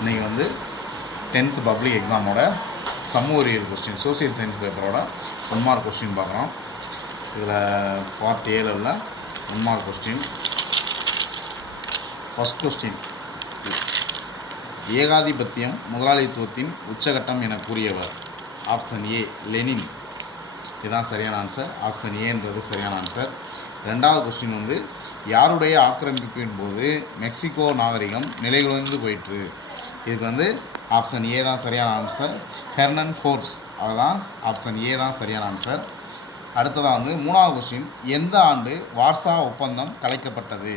இன்றைக்கி வந்து 10th public எக்ஸாமோட சமூகவியல் கொஸ்டின் சோசியல் சயின்ஸ் பேப்பரோட 1 மார்க் கொஸ்டின் பார்க்குறோம். இதில் பார்ட் ஏல உள்ள 1 மார்க் கொஸ்டின். ஃபஸ்ட் கொஸ்டின், ஏகாதிபத்தியம் முதலாளித்துவத்தின் உச்சகட்டம் என கூறியவர். Option A Lenin. இதுதான் சரியான ஆன்சர். ஆப்ஷன் ஏன்றது சரியான ஆன்சர். ரெண்டாவது கொஸ்டின் வந்து, யாருடைய ஆக்கிரமிப்பின் போது மெக்சிகோ நாகரிகம் நிலைகுலைந்து போயிற்று. இதுக்கு வந்து ஆப்ஷன் ஏ தான் சரியான ஆன்சர். Hernan course. அதுதான் ஆப்ஷன் ஏ தான் சரியான ஆன்சர். அடுத்ததாக வந்து மூணாவது கொஸ்டின், எந்த ஆண்டு வார்சா ஒப்பந்தம் கலைக்கப்பட்டது.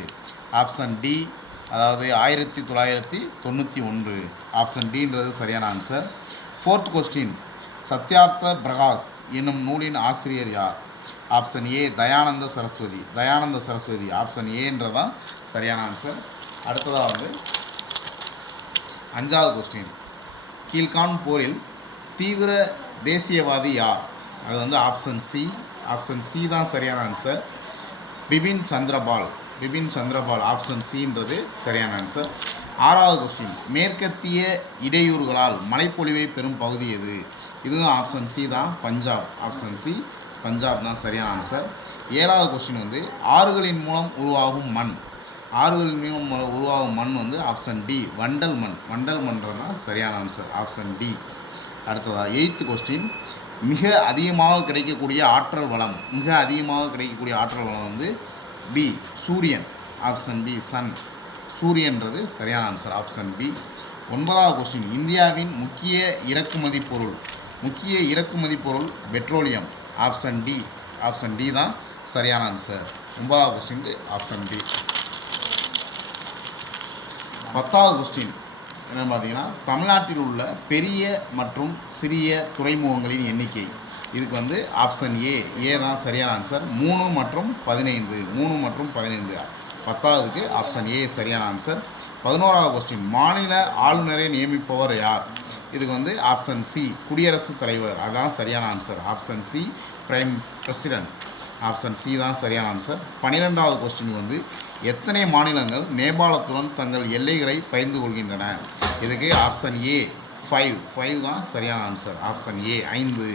ஆப்ஷன் டி, அதாவது 1991. ஆப்ஷன் டின்றது சரியான answer. Fourth question, Satyarth Prakash என்னும் நூலின் ஆசிரியர் யார். Option A Dayananda Saraswati. Dayananda Saraswati. Option ஏன்றதான் சரியான ஆன்சர். அடுத்ததாக வந்து 5வது கொஸ்டின், கீழ்கான் போரில் தீவிர தேசியவாதி யார். அது வந்து ஆப்ஷன் சி. ஆப்ஷன் சி தான் சரியான ஆன்சர். பிபின் சந்திரபால். பிபின் சந்திரபால். ஆப்ஷன் சின்றது சரியான ஆன்சர். 6வது கொஸ்டின், மேற்கத்திய இடையூறுகளால் மழைப்பொழிவை பெறும் பகுதி எது. இதுவும் ஆப்ஷன் சி தான், பஞ்சாப். ஆப்ஷன் சி, பஞ்சாப் தான் சரியான ஆன்சர். 7வது கொஸ்டின் வந்து, ஆறுகளின் மூலம் உருவாகும் மண். ஆறுகளின் மூலம் உருவாகும் மண் வந்து ஆப்ஷன் டி, வண்டல் மண். வண்டல் மண்றது தான் சரியான ஆன்சர். Option D. அடுத்ததாக 8th கொஸ்டின், மிக அதிகமாக கிடைக்கக்கூடிய ஆற்றல் வளம். மிக அதிகமாக கிடைக்கக்கூடிய ஆற்றல் வளம் வந்து பி, சூரியன். Option B, sun. சூரியன்றது சரியான ஆன்சர். Option B. 9வது கொஸ்டின், இந்தியாவின் முக்கிய இறக்குமதி பொருள். முக்கிய இறக்குமதி பொருள் petroleum. Option D. Option D தான் சரியான ஆன்சர். 9வது கொஸ்டினுக்கு ஆப்ஷன் டி. 10வது கொஸ்டின் என்னென்னு பார்த்தீங்கன்னா, தமிழ்நாட்டில் உள்ள பெரிய மற்றும் சிறிய துறைமுகங்களின் எண்ணிக்கை. இதுக்கு வந்து ஆப்ஷன் ஏ. ஏ தான் சரியான ஆன்சர். 3 மற்றும் 15. 3 மற்றும் 15. 10வதுக்கு ஆப்ஷன் ஏ சரியான ஆன்சர். 11வது கொஸ்டின், மாநில ஆளுநரை நியமிப்பவர் யார். இதுக்கு வந்து ஆப்ஷன் சி, குடியரசுத் தலைவர். அதுதான் சரியான answer. Option C, prime president. Option C தான் சரியான ஆன்சர். 12வது கொஸ்டின் வந்து, எத்தனை மாநிலங்கள் நேபாளத்துடன் தங்கள் எல்லைகளை பகிர்ந்து கொள்கின்றன. இதுக்கு ஆப்ஷன் ஏ 5. 5 தான் சரியான ஆன்சர். Option A 5.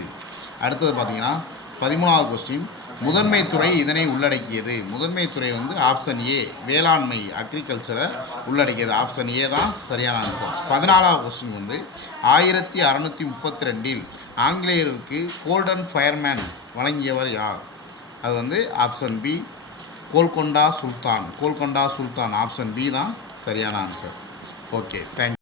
அடுத்தது பார்த்தீங்கன்னா 13வது கொஸ்டின், முதன்மை துறை இதனை உள்ளடக்கியது. முதன்மை துறை வந்து ஆப்ஷன் ஏ, வேளாண்மை, அக்ரிகல்ச்சரை உள்ளடக்கியது. ஆப்ஷன் ஏ தான் சரியான ஆன்சர். 14வது கொஸ்டின் வந்து, 1632 ஆங்கிலேயருக்கு கோல்டன் ஃபயர்மேன் வழங்கியவர் யார். அது வந்து ஆப்ஷன் பி, கோல்கொண்டா சுல்தான். கோல்கொண்டா சுல்தான். ஆப்ஷன் பி தான் சரியான ஆன்சர். Okay, thank you.